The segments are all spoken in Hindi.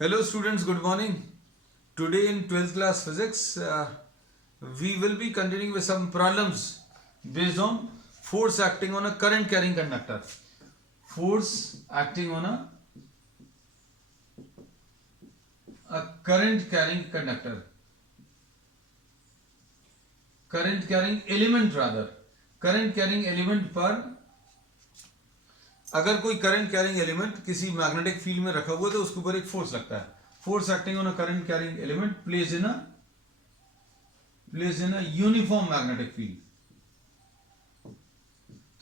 Hello students, good morning. Today in 12th class physics, we will be continuing with some problems based on force acting on a current carrying conductor. Force acting on a current carrying conductor. Current carrying element rather. Current carrying element पर अगर कोई करंट कैरिंग एलिमेंट किसी मैग्नेटिक फील्ड में रखा हुआ है तो उसके ऊपर एक फोर्स लगता है. Force acting on a current carrying element place in a uniform magnetic field.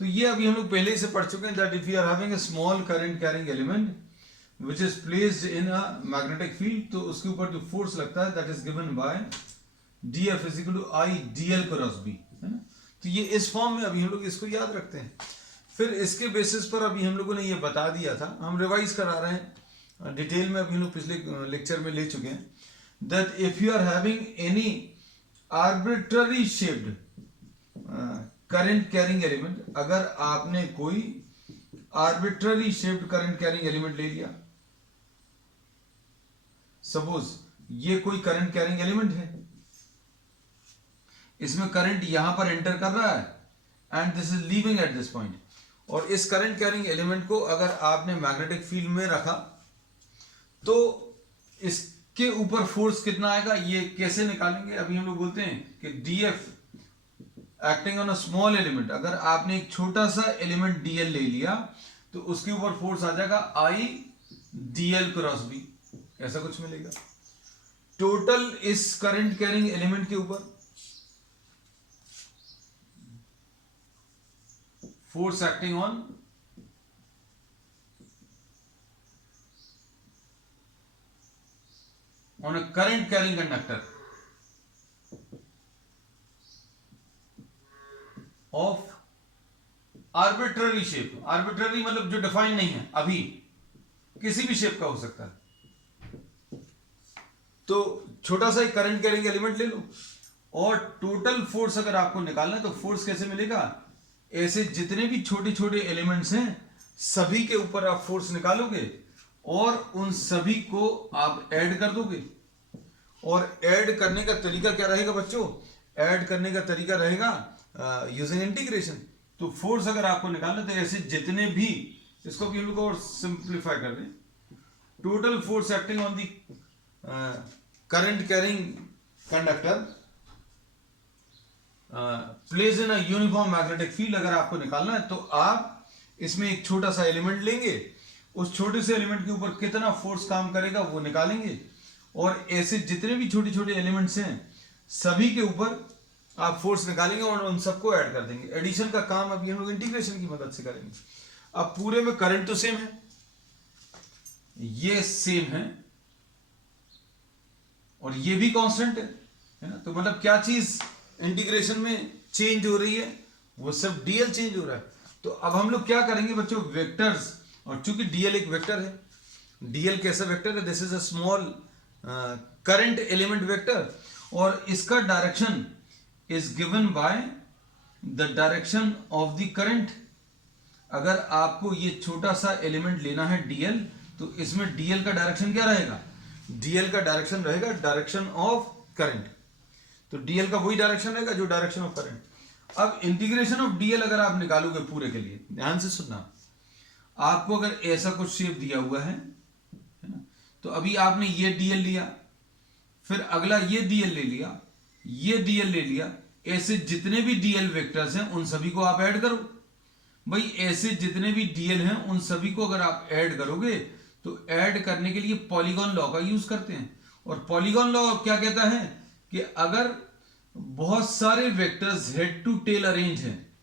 तो ये अभी हम लोग पहले ही से पढ़ चुके हैं that if you are having a small current carrying element which is placed in a magnetic field तो उसके ऊपर जो फोर्स लगता है that is given by dF is equal to I dl cross b, है ना. तो ये इस फॉर्म में अभी हम लोग इसको याद रखते हैं. फिर इसके बेसिस पर अभी हम लोगों ने ये बता दिया था, हम रिवाइज करा रहे हैं डिटेल में, अभी हम लोग पिछले लेक्चर में ले चुके हैं that if you are having any arbitrary shaped current carrying element, अगर आपने कोई arbitrary shaped current carrying element ले लिया, सपोज ये कोई करंट कैरिंग एलिमेंट है, इसमें करंट यहां पर एंटर कर रहा है and this is leaving at this point, और इस करंट कैरिंग एलिमेंट को अगर आपने मैग्नेटिक फील्ड में रखा तो इसके ऊपर फोर्स कितना आएगा ये कैसे निकालेंगे. अभी हम लोग बोलते हैं कि dF acting on a small element, अगर आपने एक छोटा सा एलिमेंट dl ले लिया तो उसके ऊपर फोर्स आ जाएगा I dl क्रॉस b, ऐसा कुछ मिलेगा. टोटल इस करंट कैरिंग एलिमेंट के ऊपर force acting on a current carrying conductor of arbitrary shape. arbitrary मतलब जो डिफाइन नहीं है, अभी किसी भी शेप का हो सकता है. तो छोटा सा एक करंट कैरिंग एलिमेंट ले लो और टोटल फोर्स अगर आपको निकालना है तो फोर्स कैसे मिलेगा, ऐसे जितने भी छोटे छोटे एलिमेंट्स हैं सभी के ऊपर आप फोर्स निकालोगे और उन सभी को आप ऐड कर दोगे. और ऐड करने का तरीका क्या रहेगा बच्चों, ऐड करने का तरीका रहेगा यूजिंग इंटीग्रेशन. तो फोर्स अगर आपको निकालना तो ऐसे जितने भी, इसको भी हम लोग और सिंप्लीफाई कर दें, total force acting on the current carrying conductor place in a uniform magnetic field, अगर आपको निकालना है तो आप इसमें एक छोटा सा एलिमेंट लेंगे, उस छोटे से एलिमेंट के ऊपर कितना फोर्स काम करेगा वो निकालेंगे, और ऐसे जितने भी छोटे छोटे एलिमेंट्स हैं सभी के ऊपर आप फोर्स निकालेंगे और उन सबको ऐड कर देंगे. एडिशन का काम अभी हम लोग इंटीग्रेशन की मदद से करेंगे. अब पूरे में करंट तो सेम है, ये सेम है और ये भी कांस्टेंट है ना. तो मतलब क्या चीज इंटीग्रेशन में चेंज हो रही है, वो सब dl चेंज हो रहा है. तो अब हम लोग क्या करेंगे बच्चों, वेक्टर्स, और चूंकि dl एक वेक्टर है, dl कैसा वेक्टर है, this is a small current element vector, और इसका direction is given by the direction of the current. अगर आपको ये छोटा सा एलिमेंट लेना है dl तो इसमें dl का डायरेक्शन क्या रहेगा, dl का डायरेक्शन रहेगा डायरेक्शन ऑफ करंट. तो dl का वही डायरेक्शन रहेगा जो डायरेक्शन ऑफ करंट. अब इंटीग्रेशन ऑफ dl अगर आप निकालोगे पूरे के लिए, ध्यान से सुनना, आपको अगर ऐसा कुछ शेप दिया हुआ है ना, तो अभी आपने ये dl लिया, फिर अगला ये dl ले लिया, ये dl ले लिया, ऐसे जितने भी dl वेक्टर्स हैं उन सभी को आप ऐड करो. भाई ऐसे जितने भी dl हैं उन सभी को अगर आप ऐड करोगे तो ऐड करने के लिए पॉलीगॉन लॉ का यूज करते हैं. और पॉलीगॉन लॉ क्या कहता है कि अगर बहुत सारे vectors head to tail arrange हैं,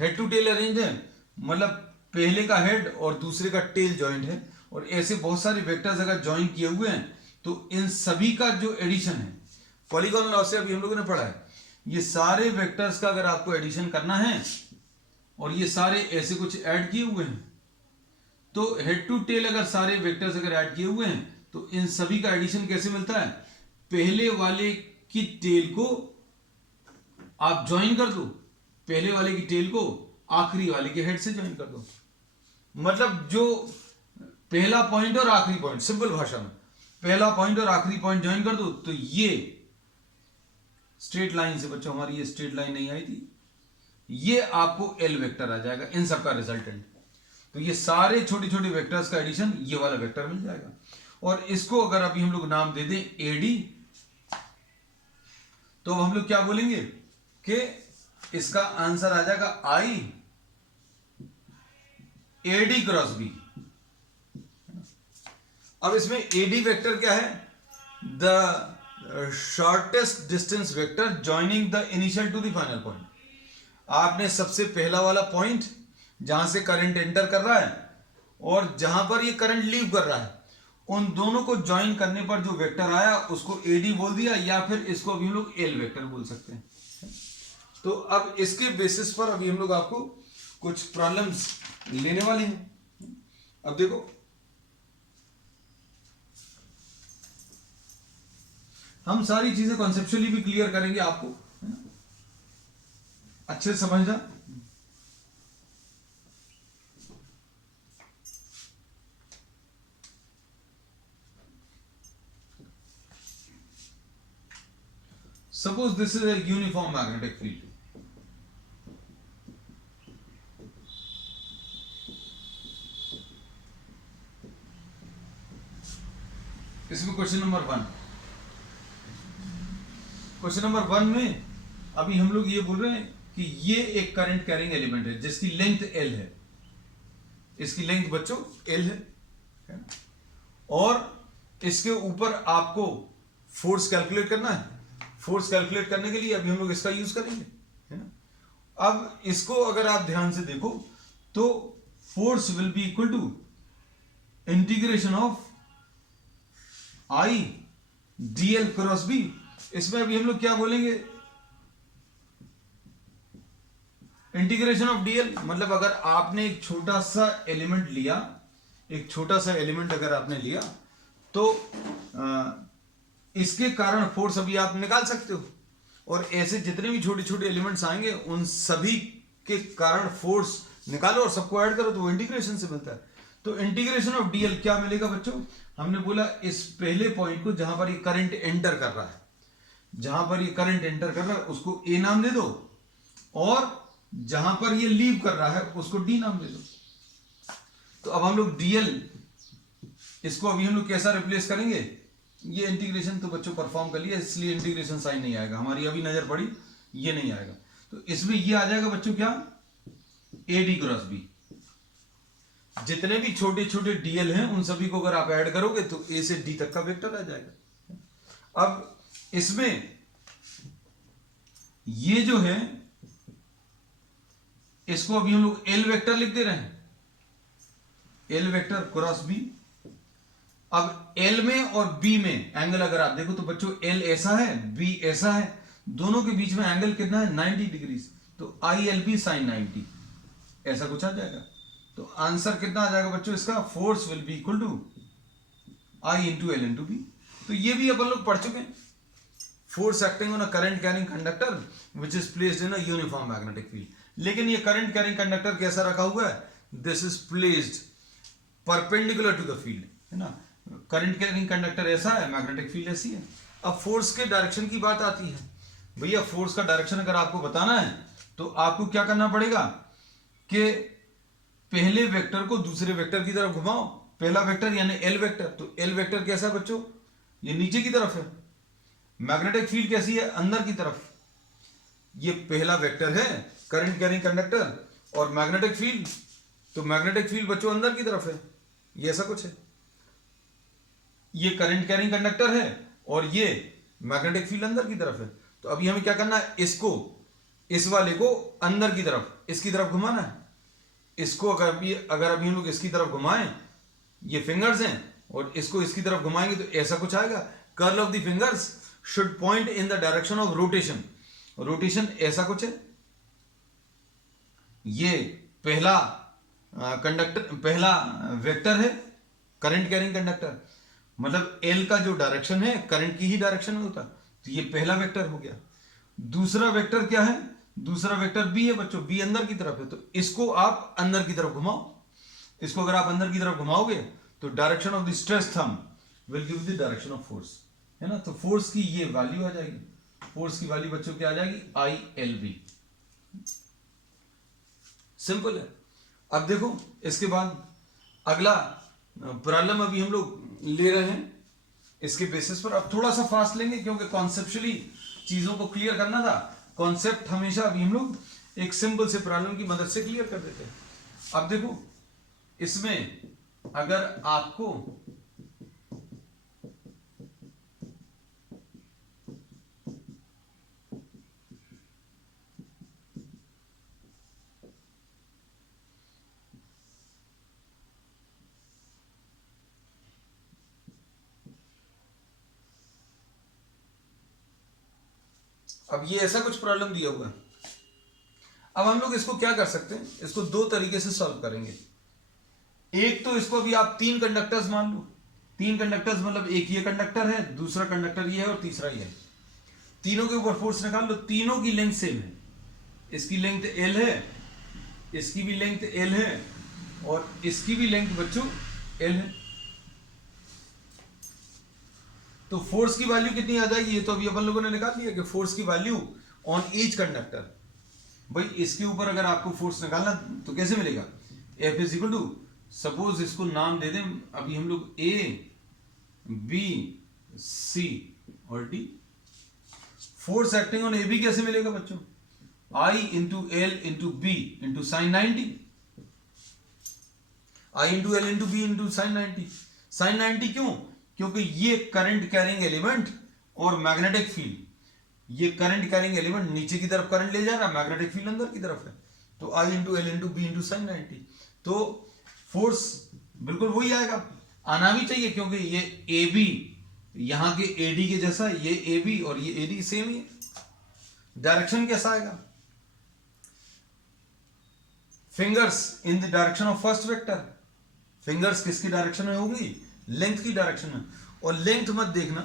हेड टू टेल अरेंज है मतलब पहले का हेड और दूसरे का टेल जॉइंट है, और ऐसे बहुत सारे वेक्टर्स अगर ज्वाइन किए हुए हैं तो इन सभी का जो एडिशन है, पॉलीगॉन लॉ से अभी हम लोगों ने पढ़ा है, ये सारे वेक्टर्स का अगर आपको एडिशन करना है और ये सारे ऐसे कुछ ऐड किए हुए हैं, तो हेड टू टेल अगर सारे वेक्टर्स अगर ऐड किए हुए हैं तो इन सभी का एडिशन कैसे मिलता है, पहले वाले की टेल को आप ज्वाइन कर दो, पहले वाले की टेल को आखिरी वाले के हेड से ज्वाइन कर दो. मतलब जो पहला पॉइंट और आखिरी पॉइंट, सिंपल भाषा में पहला पॉइंट और आखिरी पॉइंट ज्वाइन कर दो तो ये स्ट्रेट लाइन से बच्चों, हमारी ये स्ट्रेट लाइन नहीं आई थी, ये आपको एल वेक्टर आ जाएगा इन सबका रिजल्टेंट। तो ये सारे छोटे छोटे वेक्टर्स का एडिशन ये वाला वेक्टर मिल जाएगा। और इसको अगर अभी हम लोग नाम दे दें एडी, तो हम लोग क्या बोलेंगे कि इसका आंसर आ जाएगा आई एडी क्रॉस बी। अब इसमें एडी वेक्टर क्या है? The shortest distance vector joining the initial to the final point. आपने सबसे पहला वाला पॉइंट जहां से करंट एंटर कर रहा है और जहां पर ये करंट लीव कर रहा है, उन दोनों को ज्वाइन करने पर जो वेक्टर आया उसको एडी बोल दिया, या फिर इसको अभी हम लोग एल वेक्टर बोल सकते हैं। तो अब इसके बेसिस पर अभी हम लोग आपको कुछ प्रॉब्लम्स लेने वाले हैं। अब देखो, हम सारी चीजें कॉन्सेप्चुअली भी क्लियर करेंगे आपको, है ना, अच्छे से समझना। Suppose this is a uniform magnetic field. इसमें क्वेश्चन नंबर 1, क्वेश्चन नंबर 1 में अभी हम लोग ये बोल रहे हैं कि ये एक करंट कैरिंग एलिमेंट है जिसकी लेंथ एल है, इसकी लेंथ बच्चों एल है, और इसके ऊपर आपको फोर्स कैलकुलेट करना है। फोर्स कैलकुलेट करने के लिए अभी हम लोग इसका यूज करेंगे, है ना। अब इसको अगर आप ध्यान से देखो तो force will be equal to integration of I dl cross B. इसमें अभी हम लोग क्या बोलेंगे? इंटीग्रेशन ऑफ डीएल मतलब अगर आपने एक छोटा सा एलिमेंट लिया, एक छोटा सा एलिमेंट अगर आपने लिया तो इसके कारण फोर्स अभी आप निकाल सकते हो, और ऐसे जितने भी छोटे छोटे एलिमेंट्स आएंगे उन सभी के कारण फोर्स निकालो और सबको ऐड करो तो वो इंटीग्रेशन से मिलता है। तो इंटीग्रेशन ऑफ डीएल क्या मिलेगा बच्चों? हमने बोला इस पहले पॉइंट को जहां पर ये करंट एंटर कर रहा है, जहां पर ये करंट एंटर कर रहा है उसको ए नाम दे दो, और जहां पर ये लीव कर रहा है उसको डी नाम दे दो। तो अब हम लोग डीएल इसको अभी हम लोग कैसा रिप्लेस करेंगे? ये इंटीग्रेशन तो बच्चों परफॉर्म कर लिया, इसलिए इंटीग्रेशन साइन नहीं आएगा, हमारी अभी नजर पड़ी ये नहीं आएगा। तो इसमें ये आ जाएगा बच्चों क्या? A D cross B. जितने भी छोटे छोटे डीएल हैं उन सभी को अगर आप ऐड करोगे तो ए से डी तक का वेक्टर आ जाएगा। अब इसमें ये जो है इसको अभी हम लोग एल वेक्टर लिख दे रहे हैं, एल वेक्टर क्रॉस बी। अब एल में और बी में एंगल अगर आप देखो तो बच्चों एल ऐसा है, बी ऐसा है, दोनों के बीच में एंगल कितना है? 90 डिग्री। तो आई एल बी साइन 90 ऐसा कुछ आ जाएगा। तो आंसर कितना आ जाएगा बच्चों इसका? Force will be equal to I into L into B. तो ये भी अपन लोग पढ़ चुके हैं, force acting on a current carrying conductor which is placed in a uniform magnetic field. लेकिन ये करंट कैरिंग कंडक्टर कैसा रखा हुआ है? This is placed perpendicular to the field, है ना। करंट कैरिंग कंडक्टर ऐसा है, मैग्नेटिक फील्ड ऐसी है। अब फोर्स के डायरेक्शन की बात आती है। भैया फोर्स का डायरेक्शन अगर आपको बताना है तो आपको क्या करना पड़ेगा कि पहले वेक्टर को दूसरे वेक्टर की तरफ घुमाओ। पहला वेक्टर यानी एल वेक्टर, तो एल वेक्टर कैसा है बच्चों? ये नीचे की तरफ है। मैग्नेटिक फील्ड कैसी है? अंदर की तरफ। ये पहला वेक्टर है करंट कैरिंग कंडक्टर, और मैग्नेटिक फील्ड, तो मैग्नेटिक फील्ड बच्चों अंदर की तरफ है, ये ऐसा कुछ है। ये करंट कैरिंग कंडक्टर है और ये मैग्नेटिक फील्ड अंदर की तरफ है। तो अभी हमें क्या करना है? इसको, इस वाले को अंदर की तरफ, इसकी तरफ घुमाना है। इसको अगर अभी हम लोग इसकी तरफ घुमाएं, ये फिंगर्स हैं, और इसको इसकी तरफ घुमाएंगे तो ऐसा कुछ आएगा। Curl of the fingers should point in the direction of rotation. Rotation ऐसा कुछ है। ये पहला कंडक्टर, पहला वेक्टर है करंट कैरिंग कंडक्टर, मतलब एल का जो डायरेक्शन है करंट की ही डायरेक्शन में होता, तो ये पहला वेक्टर हो गया। दूसरा वेक्टर क्या है? दूसरा वेक्टर बी है बच्चों, बी अंदर की तरफ है, तो इसको आप अंदर की तरफ घुमाओ। इसको अगर आप अंदर की तरफ घुमाओगे तो direction of the stress thumb will give the direction of force, है ना। तो फोर्स की ये वैल्यू आ जाएगी, फोर्स की वैल्यू बच्चों क्या आ जाएगी, ILB। सिंपल है। अब देखो इसके बाद अगला प्रॉब्लम अभी हम लोग ले रहे हैं इसके बेसिस पर। अब थोड़ा सा फास्ट लेंगे क्योंकि कॉन्सेप्चुअली चीजों को क्लियर करना था। कॉन्सेप्ट हमेशा अभी हम लोग एक सिंपल से प्रॉब्लम की मदद से क्लियर कर देते हैं। अब देखो इसमें अगर आपको अब ये ऐसा कुछ प्रॉब्लम दिया हुआ है। अब हम लोग इसको क्या कर सकते हैं, इसको दो तरीके से सॉल्व करेंगे। एक तो इसको अभी आप 3 कंडक्टर्स मान लो। 3 कंडक्टर्स मतलब एक ये कंडक्टर है, दूसरा कंडक्टर ये है और तीसरा ये है। तीनों के ऊपर फोर्स निकाल लो। तीनों की लेंथ सेम है, इसकी लेंथ L है, इसकी भी लेंथ L है और इसकी भी लेंथ बच्चों L है। तो फोर्स की वैल्यू कितनी आ जाएगी, ये तो अभी अपन लोगों ने निकाल लिया कि फोर्स की वैल्यू ऑन ईच कंडक्टर। भाई इसके ऊपर अगर आपको फोर्स निकालना तो कैसे मिलेगा, F is equal to, suppose इसको नाम दे दें अभी हम लोग A B C और D। Force acting on AB कैसे मिलेगा बच्चों, I into L into B into sine 90। I into L into B into sine 90। Sine 90 क्यों, क्योंकि ये करंट कैरिंग एलिमेंट और मैग्नेटिक फील्ड, ये करंट कैरिंग एलिमेंट नीचे की तरफ करंट ले जा रहा है, मैग्नेटिक फील्ड अंदर की तरफ है। तो I into L into B into sine 90। तो फोर्स बिल्कुल वही आएगा, आना भी चाहिए क्योंकि ये AB यहां के AD के जैसा है, ये AB और ये AD सेम ही है। डायरेक्शन कैसा आएगा, fingers in the direction of first vector. Fingers किसकी डायरेक्शन में होंगी, लेंथ की डायरेक्शन में। और लेंथ मत देखना,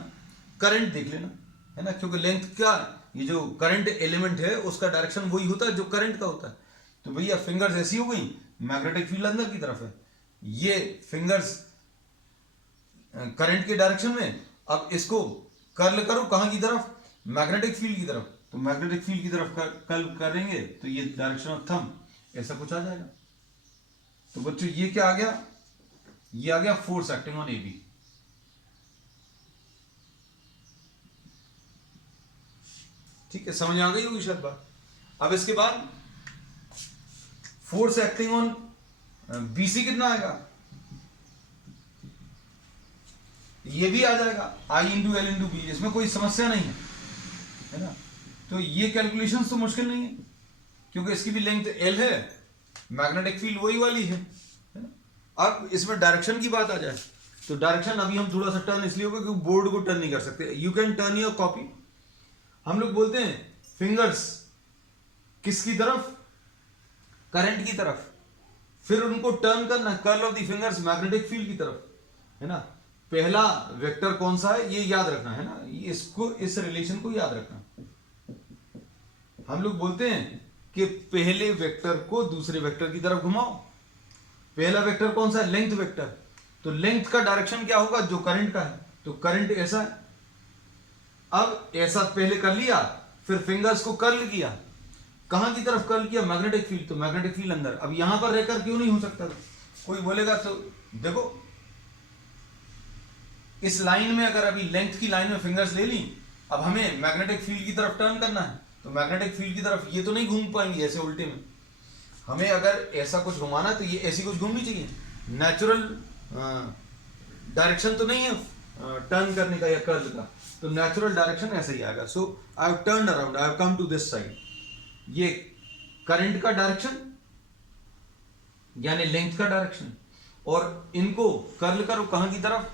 करंट देख लेना, है ना, क्योंकि लेंथ का ये जो करंट एलिमेंट है उसका डायरेक्शन वही होता है जो करंट का होता है। तो भैया फिंगर्स ऐसी हो गई, मैग्नेटिक फील्ड अंदर की तरफ है, ये फिंगर्स करंट के डायरेक्शन में। अब इसको कर्ल करो कहां की तरफ, मैग्नेटिक फील्ड की तरफ। तो मैग्नेटिक फील्ड की तरफ कर्ल करेंगे तो ये डायरेक्शन ऑफ थंब ऐसा कुछ आ जाएगा। तो बच्चों ये क्या आ गया, ये आ गया फोर्स एक्टिंग ऑन AB। ठीक है, समझ आ गई होगी शायद बात। अब इसके बाद फोर्स एक्टिंग ऑन BC कितना आएगा, ये भी आ जाएगा I into L into B, इसमें कोई समस्या नहीं है ना। तो ये कैलकुलेशन तो मुश्किल नहीं है क्योंकि इसकी भी लेंथ L है, मैग्नेटिक फील्ड वही वाली है ना। अब इसमें डायरेक्शन की बात आ जाए तो डायरेक्शन अभी हम थोड़ा सा टर्न इसलिए होगा क्योंकि बोर्ड को टर्न नहीं कर सकते। You can turn your copy. हम लोग बोलते हैं फिंगर्स किसकी तरफ, करंट की तरफ, फिर उनको टर्न करना, curl of the fingers magnetic field की तरफ, है ना। पहला वेक्टर कौन सा है ये याद रखना, है ना, इसको इस रिलेशन को याद रखना। हम लोग बोलते हैं कि पहले वेक्टर को दूसरे वेक्टर की तरफ घुमाओ। पहला वेक्टर कौन सा है, लेंथ वेक्टर। तो लेंथ का डायरेक्शन क्या होगा, जो करंट का है, तो करंट ऐसा है। अब ऐसा पहले कर लिया, फिर फिंगर्स को कर्ल किया, कहां की तरफ कर्ल किया, मैग्नेटिक फील्ड। तो मैग्नेटिक फील्ड अंदर। अब यहां पर रहकर क्यों नहीं हो सकता, कोई बोलेगा। तो देखो इस लाइन में अगर अभी लेंथ की लाइन में फिंगर्स ले ली, अब हमें मैग्नेटिक फील्ड की तरफ टर्न करना है, तो मैग्नेटिक फील्ड की तरफ ये तो नहीं घूम पाएंगे ऐसे उल्टे में। हमें अगर ऐसा कुछ घुमाना तो ये ऐसी कुछ घूमनी चाहिए। नेचुरल डायरेक्शन तो नहीं है टर्न करने का या कर्ल का, तो नेचुरल डायरेक्शन ऐसे ही आएगा। So I have turned around, I have come to this side. ये करंट का डायरेक्शन यानी लेंथ का डायरेक्शन, और इनको कर्ल करो कहां की तरफ,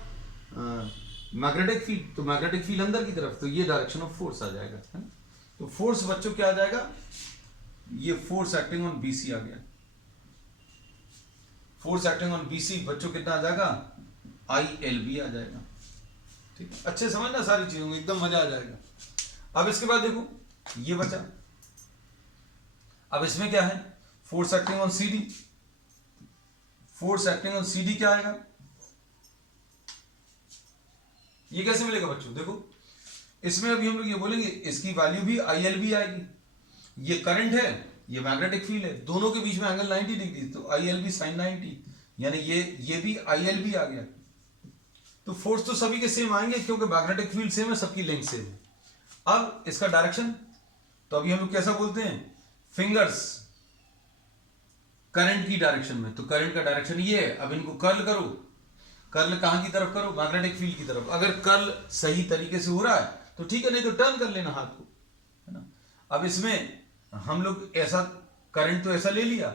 मैग्नेटिक फील्ड। तो मैग्नेटिक फील्ड अंदर की तरफ, तो ये डायरेक्शन ऑफ फोर्स आ जाएगा, है ना। तो फोर्स बच्चों क्या आ जाएगा, ये फोर्स एक्टिंग ऑन BC आ गया। फोर्स एक्टिंग ऑन BC बच्चों कितना आ जाएगा, ILB आ जाएगा। ठीक है, अच्छे समझना सारी चीजों में, एकदम मजा आ जाएगा। अब इसके बाद देखो ये बचा, अब इसमें क्या है, force acting on CD। Force acting on CD क्या आएगा, ये कैसे मिलेगा बच्चों? देखो इसमें अभी हम लोग ये बोलेंगे इसकी वैल्यू भी IL भी आएगी, ये करंट है, ये मैग्नेटिक फील्ड है, दोनों के बीच में एंगल 90 डिग्री, तो IL भी sin 90, यानी ये भी IL भी आ गया। तो फोर्स तो सभी के सेम आएंगे क्योंकि मैग्नेटिक फील्ड सेम है, सबकी लेंथ सेम है। अब इसका डायरेक्शन, तो अभी हम लोग कैसा बोलते हैं, फिंगर्स करंट की डायरेक्शन में, तो करंट का डायरेक्शन ये है। अब इनको कर्ल करो, कर्ल कहां की तरफ करो? मैग्नेटिक फील्ड की तरफ। अगर कर्ल सही तरीके से हो रहा है तो ठीक है, नहीं तो टर्न कर लेना हाथ को, है ना। अब इसमें हम लोग ऐसा करंट तो ऐसा ले लिया,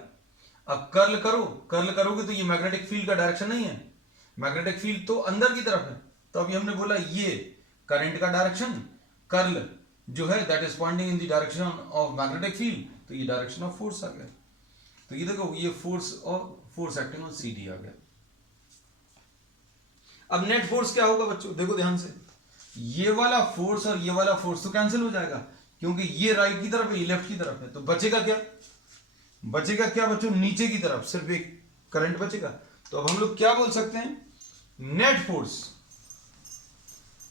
अब कर्ल करो, कर्ल करोगे तो ये मैग्नेटिक फील्ड का डायरेक्शन नहीं है, मैग्नेटिक फील्ड तो अंदर की तरफ है। तो अभी हमने बोला ये करंट का डायरेक्शन, कर्ल जो है that is pointing in the direction of magnetic field, तो ये डायरेक्शन ऑफ फोर्स आ गया। तो ये देखो ये फोर्स और फोर्स एक्टिंग ऑन CD आ गया। अब नेट फोर्स क्या होगा बच्चों? देखो ध्यान से, ये वाला फोर्स और ये वाला फोर्स तो कैंसिल हो जाएगा क्योंकि ये राइट की तरफ है, ये लेफ्ट की तरफ है, तो बचेगा क्या? बचेगा क्या बच्चों? नीचे की तरफ सिर्फ एक करंट बचेगा। तो अब हम लोग क्या बोल सकते हैं? Net force.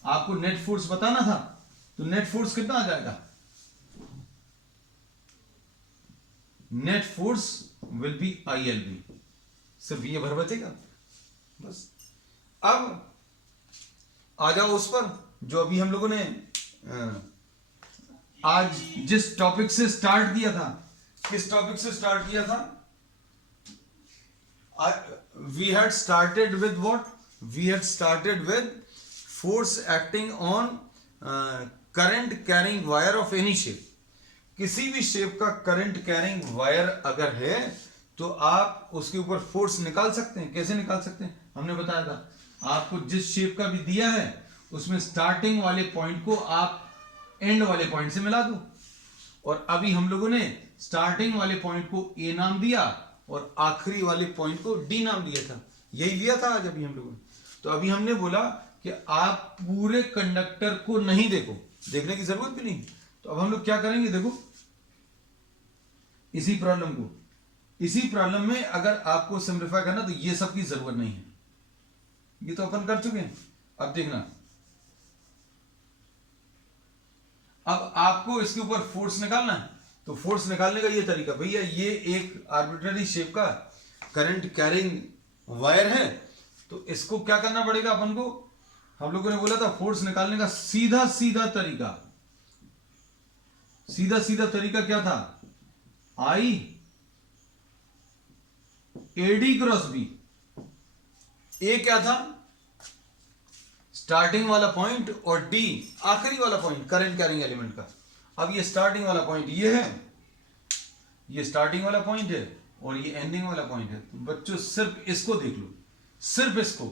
आपको नेट फोर्स बताना था, तो नेट फोर्स कितना आ जाएगा? Net force will B ILB, सिर्फ ये भर बचेगा बस। अब आ जाओ उस पर जो अभी हम लोगों ने आज जिस टॉपिक से स्टार्ट किया था। किस टॉपिक से स्टार्ट किया था? We had started with what? We had started with force acting on current carrying wire of any shape. किसी भी शेप का करंट कैरिंग वायर अगर है तो आप उसके ऊपर फोर्स निकाल सकते हैं। कैसे निकाल सकते हैं? हमने बताया था, आपको जिस शेप का भी दिया है उसमें स्टार्टिंग वाले पॉइंट को आप एंड वाले पॉइंट से मिला दो। और अभी हम लोगों ने स्टार्टिंग वाले पॉइंट को A नाम दिया और आखिरी वाले पॉइंट को D नाम दिया था, यही लिया था आज अभी हम लोगों ने। तो अभी हमने बोला कि आप पूरे कंडक्टर को नहीं देखो, देखने की जरूरत भी नहीं। तो अब हम लोग क्या करेंगे? देखो इसी प्रॉब्लम में अगर आपको सिंप्लीफाई करना तो ये सब की जरूरत नहीं है, ये तो अपन कर चुके हैं। अब देखना, अब आपको इसके ऊपर फोर्स निकालना है, तो फोर्स निकालने का ये तरीका, भैया ये एक आर्बिट्ररी शेप का करंट कैरिंग वायर है, तो इसको क्या करना पड़ेगा अपन को? हम लोगों ने बोला था फोर्स निकालने का सीधा सीधा तरीका क्या था? I AD cross B। ए क्या था? स्टार्टिंग वाला पॉइंट, और D आखिरी वाला पॉइंट करंट कैरिंग एलिमेंट का। अब ये स्टार्टिंग वाला पॉइंट ये है, ये स्टार्टिंग वाला पॉइंट है और ये एंडिंग वाला पॉइंट है। तो बच्चों सिर्फ इसको देख लो, सिर्फ इसको,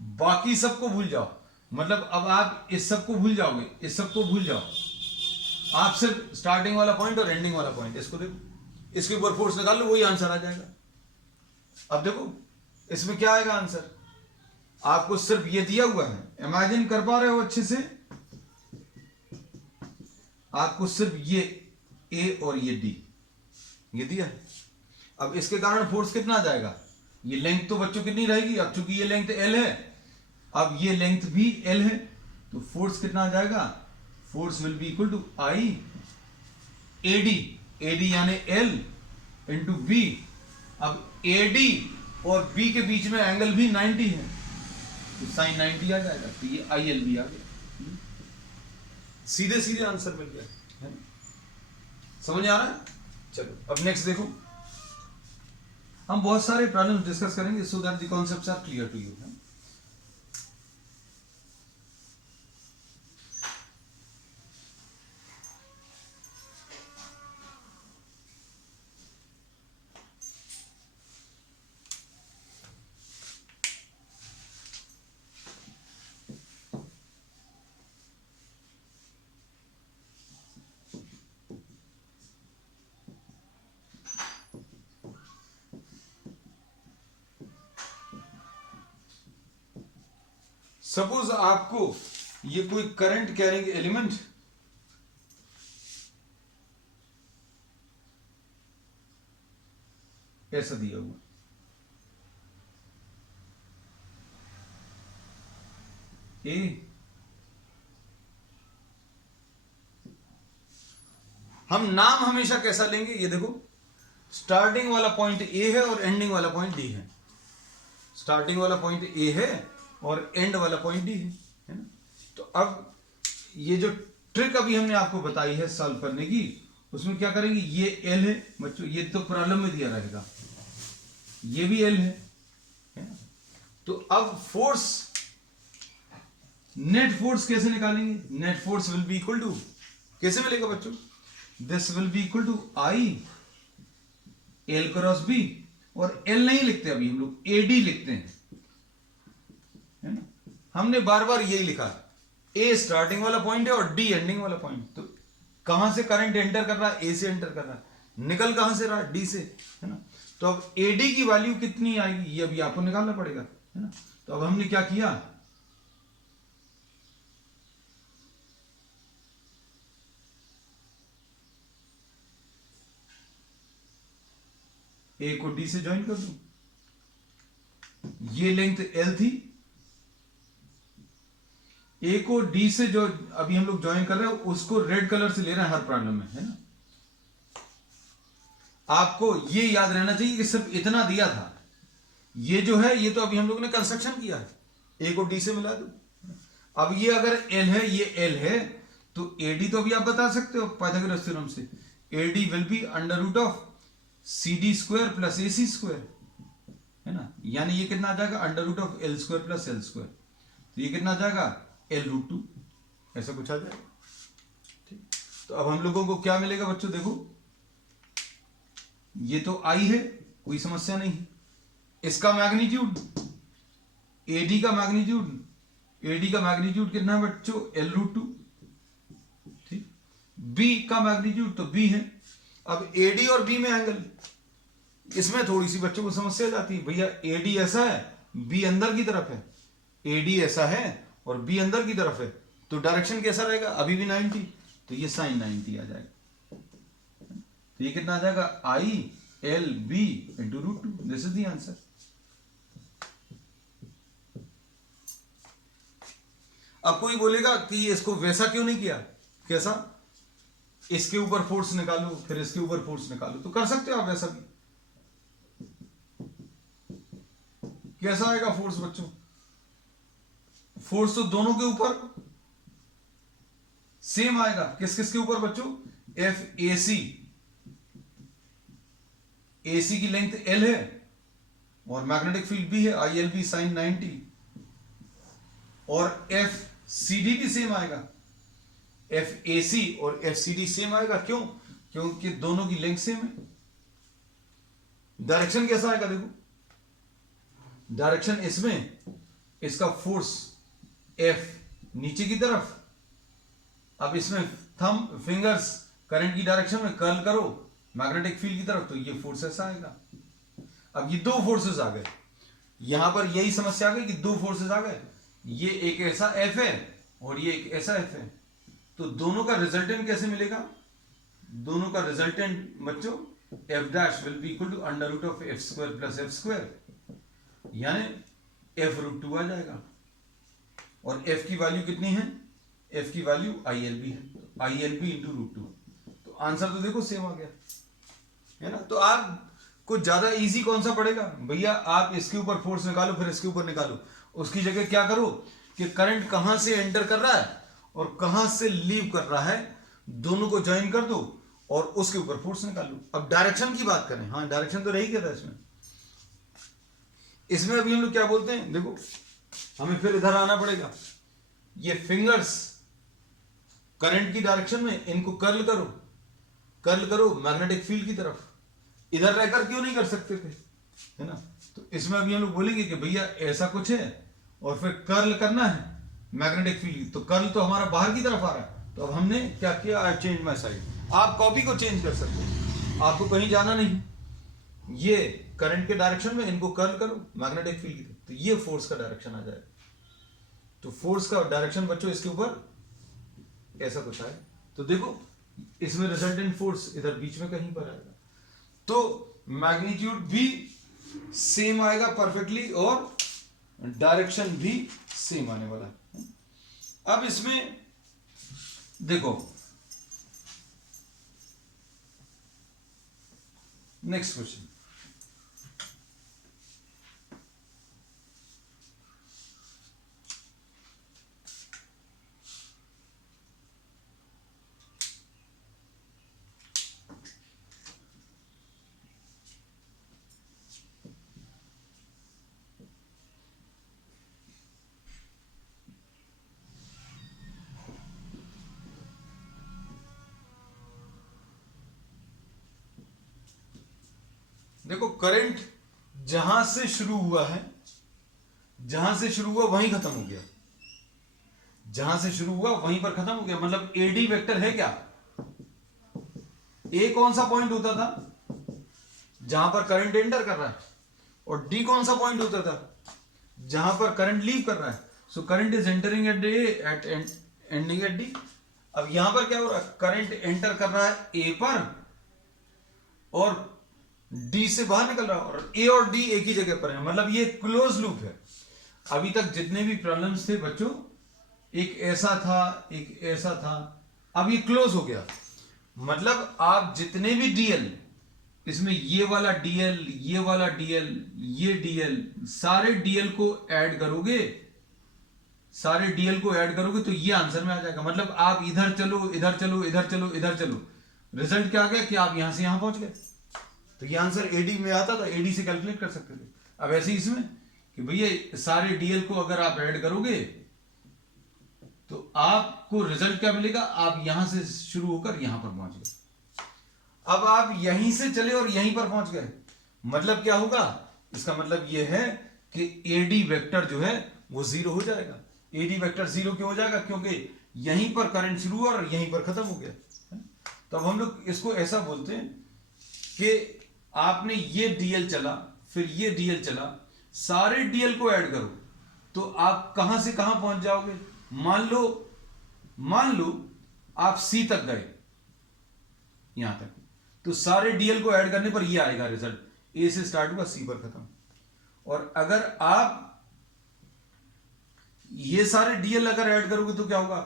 बाकी सबको भूल जाओ। मतलब अब आप इस सबको भूल जाओगे, इस सबको भूल जाओ, आप सिर्फ स्टार्टिंग वाला पॉइंट और एंडिंग वाला पॉइंट इसको देखो, इसके ऊपर फोर्स निकाल लो, वही आंसर आ जाएगा। अब देखो इसमें क्या आएगा आंसर? आपको सिर्फ ये दिया हुआ है, इमेजिन कर पा रहे हो अच्छे से? आपको सिर्फ ये A और ये D ये दिया है। अब इसके कारण फोर्स कितना आ जाएगा? ये लेंथ तो बच्चों कितनी रहेगी? अब चूंकि ये लेंथ L है, अब ये लेंथ भी L है, तो फोर्स कितना आ जाएगा? Force will be equal to I AD यानी L इंटू B। अब AD और B के बीच में एंगल भी 90 है, तो साइन 90 आ जाएगा, तो ये IL भी आ गया। सीधे सीधे आंसर मिल गया, है ना? समझ आ रहा है? चलो अब नेक्स्ट देखो, हम बहुत सारे प्रॉब्लम डिस्कस करेंगे so that the concepts are clear to you. Suppose आपको ये कोई करंट कैरिंग एलिमेंट ऐसा दिया हुआ, A हम नाम हमेशा कैसा लेंगे, ये देखो स्टार्टिंग वाला पॉइंट ए है और एंडिंग वाला पॉइंट डी है। स्टार्टिंग वाला पॉइंट ए है और एंड वाला पॉइंट डी है ना। तो अब ये जो ट्रिक अभी हमने आपको बताई है सॉल्व करने की, उसमें क्या करेंगे, ये एल है बच्चों, ये तो प्रॉब्लम में दिया रहेगा, ये भी एल है ना। तो अब फोर्स, नेट फोर्स कैसे निकालेंगे, net force will be equal to, कैसे मिलेगा बच्चों, this will be equal to I L cross B, और एल नहीं लिखते अभी हम लोग एडी लिखते हैं, है ना। हमने बार बार यही लिखा, ए स्टार्टिंग वाला पॉइंट है और डी एंडिंग वाला पॉइंट। तो कहां से करंट एंटर कर रहा है, ए से एंटर कर रहा है, निकल कहां से रहा है, डी से, है ना। तो अब एडी की वैल्यू कितनी आएगी, ये अभी आपको निकालना पड़ेगा, है ना। तो अब हमने क्या किया, ए को डी से ज्वाइन कर दूं, ये लेंथ एल थी, ए को डी से जो अभी हम लोग ज्वाइन कर रहे हैं उसको रेड कलर से ले रहे हैं हर प्रॉब्लम में, है ना। आपको ये याद रहना चाहिए कि सिर्फ इतना दिया था, ये जो है ये तो अभी हम लोग ने कंस्ट्रक्शन किया है, ए को डी से मिला दो। अब ये अगर एल है, ये एल है, तो एडी तो अभी आप बता सकते हो पाइथागोरस थ्योरम से, AD will be under root of C D square plus A C square, है ना। यानी ये कितना आ जाएगा, under root of L square plus L square, तो ये कितना आ जाएगा, एल रूट 2, ऐसा कुछ आ जाएगा, ठीक। तो अब हम लोगों को क्या मिलेगा बच्चों, देखो ये तो आई है, कोई समस्या नहीं, इसका मैग्नीट्यूड, एडी का मैग्नीट्यूड, एडी का मैग्नीट्यूड कितना है बच्चों, एल रूट 2, ठीक। बी का मैग्नीट्यूड तो बी है। अब एडी और बी में एंगल, इसमें थोड़ी सी बच्चों को समस्या जाती है, भैया एडी ऐसा है, बी अंदर की तरफ है, एडी ऐसा है और बी अंदर की तरफ है, तो डायरेक्शन कैसा रहेगा, अभी भी 90, तो ये साइन 90 आ जाएगा। तो ये कितना आ जाएगा, I L B into root 2, this is the answer. अब कोई बोलेगा कि इसको वैसा क्यों नहीं किया, कैसा, इसके ऊपर फोर्स निकालो फिर इसके ऊपर फोर्स निकालो, तो कर सकते हो आप वैसा भी। कैसा आएगा फोर्स बच्चों, फोर्स तो दोनों के ऊपर सेम आएगा, किस किस के ऊपर बच्चों, एफ ए सी, एसी की लेंथ एल है और मैग्नेटिक फील्ड भी है, आई एल बी साइन 90, और एफ सी डी भी सेम आएगा, एफ ए सी और एफ सी डी सेम आएगा, क्यों, क्योंकि दोनों की लेंथ सेम है। डायरेक्शन कैसा आएगा, देखो डायरेक्शन इसमें, इसका फोर्स एफ नीचे की तरफ, अब इसमें थंब फिंगर्स करंट की डायरेक्शन में कर्ल करो मैग्नेटिक फील्ड की तरफ, तो ये फोर्स ऐसा आएगा। अब ये दो फोर्सेस आ गए, यहां पर यही समस्या आ गई कि दो फोर्सेस आ गए, ये एक ऐसा एफ है और ये एक ऐसा एफ है, तो दोनों का रिजल्टेंट कैसे मिलेगा, दोनों का रिजल्टेंट बच्चों F dash will be equal to under root of F square plus F square, यानी एफ रूट 2 आ जाएगा, और एफ की वैल्यू कितनी है, एफ की वैल्यू आई एल बी है, I L B into root 2, तो आंसर तो देखो सेम आ गया, है ना। तो आप कुछ ज्यादा इजी कौन सा पड़ेगा भैया, आप इसके ऊपर फोर्स निकालो फिर इसके ऊपर निकालो, उसकी जगह क्या करो कि करंट कहां से एंटर कर रहा है और कहां से लीव कर रहा है, दोनों को ज्वाइन कर दो और उसके ऊपर फोर्स निकालो। अब डायरेक्शन की बात करें, हाँ डायरेक्शन तो रही क्या था इसमें, इसमें अभी हम लोग क्या बोलते हैं, देखो हमें फिर इधर आना पड़ेगा, ये फिंगर्स करंट की डायरेक्शन में इनको कर्ल करो, कर्ल करो मैग्नेटिक फील्ड की तरफ, इधर रहकर क्यों नहीं कर सकते थे, है ना। तो इसमें अभी हम लोग बोलेंगे कि भैया ऐसा कुछ है और फिर कर्ल करना है मैग्नेटिक फील्ड, तो कर्ल तो हमारा बाहर की तरफ आ रहा है, तो अब हमने क्या किया, आई चेंज माय साइड। आप कॉपी को चेंज कर सकते हो, आपको कहीं जाना नहीं, ये करंट के डायरेक्शन में इनको कर्ल करो मैग्नेटिक फील्ड की तरफ, तो ये फोर्स का डायरेक्शन आ जाएगा। तो फोर्स का डायरेक्शन बच्चों इसके ऊपर ऐसा कुछ आए, तो देखो इसमें रिजल्टेंट फोर्स इधर बीच में कहीं पर आएगा, तो मैग्नीट्यूड भी सेम आएगा परफेक्टली और डायरेक्शन भी सेम आने वाला है। अब इसमें देखो नेक्स्ट क्वेश्चन, देखो करंट जहां से शुरू हुआ है, जहां से शुरू हुआ वहीं खत्म हो गया, जहां से शुरू हुआ वहीं पर खत्म हो गया, मतलब एडी वेक्टर है क्या? ए कौन सा पॉइंट होता था जहां पर करंट एंटर कर रहा है, और डी कौन सा पॉइंट होता था जहां पर करंट लीव कर रहा है। So current is entering at A at ending at D. अब यहां पर क्या हो रहा है, करंट एंटर कर रहा है ए पर और डी से बाहर निकल रहा है, और ए और डी एक ही जगह पर है, मतलब ये क्लोज लूप है। अभी तक जितने भी प्रॉब्लम्स थे बच्चों, एक ऐसा था एक ऐसा था, अब ये क्लोज हो गया। मतलब आप जितने भी डीएल, इसमें ये वाला डीएल, ये वाला डीएल, ये डीएल, सारे डीएल को ऐड करोगे, सारे डीएल को ऐड करोगे तो ये आंसर में आ जाएगा। मतलब आप इधर चलो इधर चलो इधर चलो इधर चलो, रिजल्ट क्या आ गया कि आप यहां से यहां पहुंच गए। तो ये आंसर एडी में आता था, एडी से कैलकुलेट कर सकते थे। अब ऐसे ही इसमें कि भैया सारे डीएल को अगर आप ऐड करोगे तो आपको रिजल्ट क्या मिलेगा, आप यहां से शुरू होकर यहां पर पहुंच गए। अब आप यहीं से चले और यहीं पर पहुंच गए, मतलब क्या होगा, इसका मतलब यह है कि एडी वेक्टर जो है वो जीरो हो जाएगा। एडी वेक्टर जीरो क्यों हो जाएगा, क्योंकि यहीं पर करंट शुरू हुआ और यहीं पर खत्म हो गया। तो अब हम लोग इसको ऐसा बोलते हैं कि आपने ये डीएल चला, फिर ये डीएल चला, सारे डीएल को ऐड करो तो आप कहां से कहां पहुंच जाओगे। मान लो आप सी तक गए, यहां तक, तो सारे डीएल को ऐड करने पर ये आएगा रिजल्ट, ए से स्टार्ट हुआ सी पर खत्म। और अगर आप ये सारे डीएल अगर ऐड करोगे तो क्या होगा,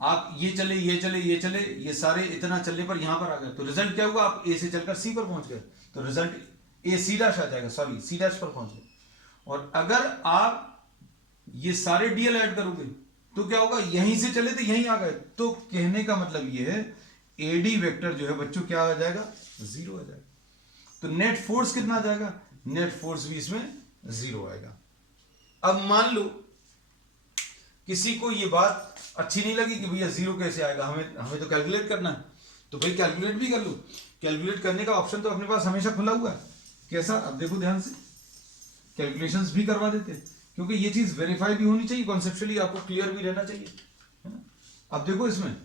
आप ये चले ये चले ये चले, ये सारे इतना चलने पर यहां पर आ गए, तो रिजल्ट क्या हुआ, आप ए से चलकर सी पर पहुंच गए, तो रिजल्ट ए सी डैश आ जाएगा, सॉरी सी डैश पर पहुंच गए। और अगर आप ये सारे डीएल ऐड करोगे तो क्या होगा, यहीं से चले तो यहीं आ गए। तो कहने का मतलब ये है एडी वेक्टर जो है बच्चों क्या आ जाएगा, जीरो आ जाएगा। तो नेट फोर्स कितना आ जाएगा, नेट फोर्स भी इसमें जीरो आएगा। अब मान लो किसी को ये बात अच्छी नहीं लगी कि भैया जीरो कैसे आएगा, हमें तो कैलकुलेट करना है, तो भाई कैलकुलेट भी कर लो। कैलकुलेट करने का ऑप्शन तो अपने पास हमेशा खुला हुआ है। कैसा, अब देखो ध्यान से, कैलकुलेशंस भी करवा देते हैं, क्योंकि ये चीज वेरीफाई भी होनी चाहिए, कॉन्सेप्चुअली आपको क्लियर भी रहना चाहिए, है ना। अब देखो इसमें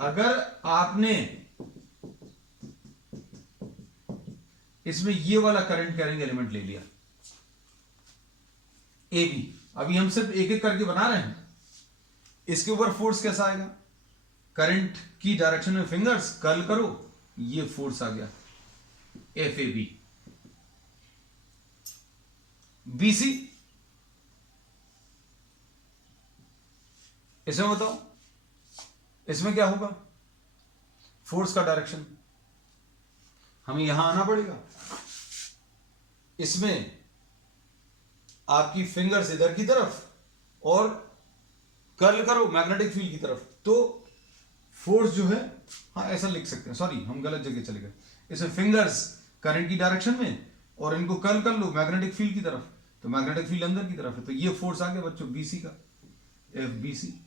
अगर आपने इसमें ये वाला करंट कैरिंग एलिमेंट ले लिया ए बी, अभी हम सिर्फ एक एक करके बना रहे हैं, इसके ऊपर फोर्स कैसा आएगा, करंट की डायरेक्शन में फिंगर्स कर्ल करो, ये फोर्स आ गया एफ ए बी। बीसी, इसमें बताओ इसमें क्या होगा, फोर्स का डायरेक्शन हमें यहां आना पड़ेगा, इसमें आपकी फिंगर्स इधर की तरफ और कर्ल करो मैग्नेटिक फील्ड की तरफ, तो फोर्स जो है, हाँ ऐसा लिख सकते हैं, सॉरी हम गलत जगह चले गए, इसमें फिंगर्स करंट की डायरेक्शन में और इनको कर्ल कर लो मैग्नेटिक फील्ड की तरफ, तो मैग्नेटिक फील्ड अंदर की तरफ है, तो ये फोर्स आ गया बच्चों बीसी का, एफ बी सी।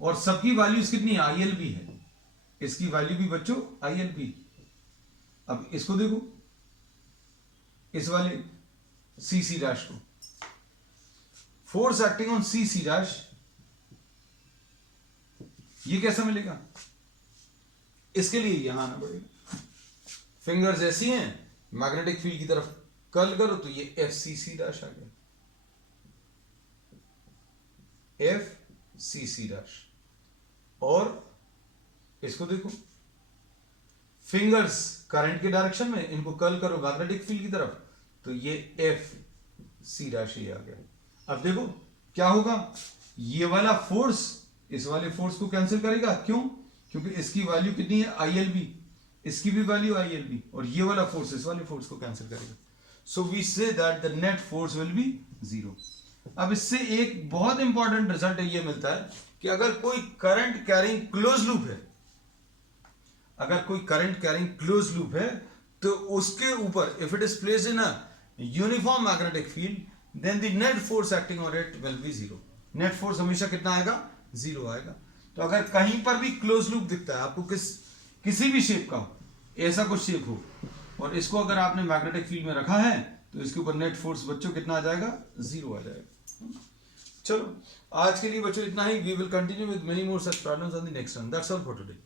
और सबकी वैल्यूज कितनी, आईएल भी है, इसकी वैल्यू भी बच्चों आईएल भी। अब इसको देखो, इस वाले सी सी डैश को, force acting on C C dash, ये कैसा मिलेगा, इसके लिए यहां आना पड़ेगा, फिंगर्स ऐसी हैं मैग्नेटिक फील्ड की तरफ कर्ल करो, तो ये एफ सी सी डैश आ गया, एफ सी सी डैश। और इसको देखो, फिंगर्स करंट के डायरेक्शन में, इनको कर्ल करो मैग्नेटिक फील्ड की तरफ, तो ये एफ सी डैश ये आ गया। अब देखो क्या होगा, ये वाला फोर्स इस वाले फोर्स को कैंसिल करेगा, क्यों, क्योंकि इसकी वैल्यू कितनी है, आई एल बी, इसकी भी वैल्यू ILB, और ये वाला फोर्स इस वाले फोर्स को कैंसिल करेगा। So we say that the net force will be 0। अब इससे एक बहुत इंपॉर्टेंट रिजल्ट ये मिलता है कि अगर कोई करंट कैरिंग क्लोज लूप है, अगर कोई करंट कैरिंग क्लोज लूप है, तो उसके ऊपर if it is placed in a uniform magnetic field then the net force acting on it will be 0। Net force हमेशा कितना आएगा? 0 आएगा। तो अगर कहीं पर भी क्लोज लूप दिखता है आपको, किसी भी शेप का हो, ऐसा कुछ शेप हो, और इसको अगर आपने मैग्नेटिक फील्ड में रखा है, तो इसके ऊपर नेट फोर्स बच्चों कितना आ जाएगा? 0 आ जाएगा। चलो आज के लिए बच्चों इतना ही। We will continue with many more such problems on the next one. That's all for today.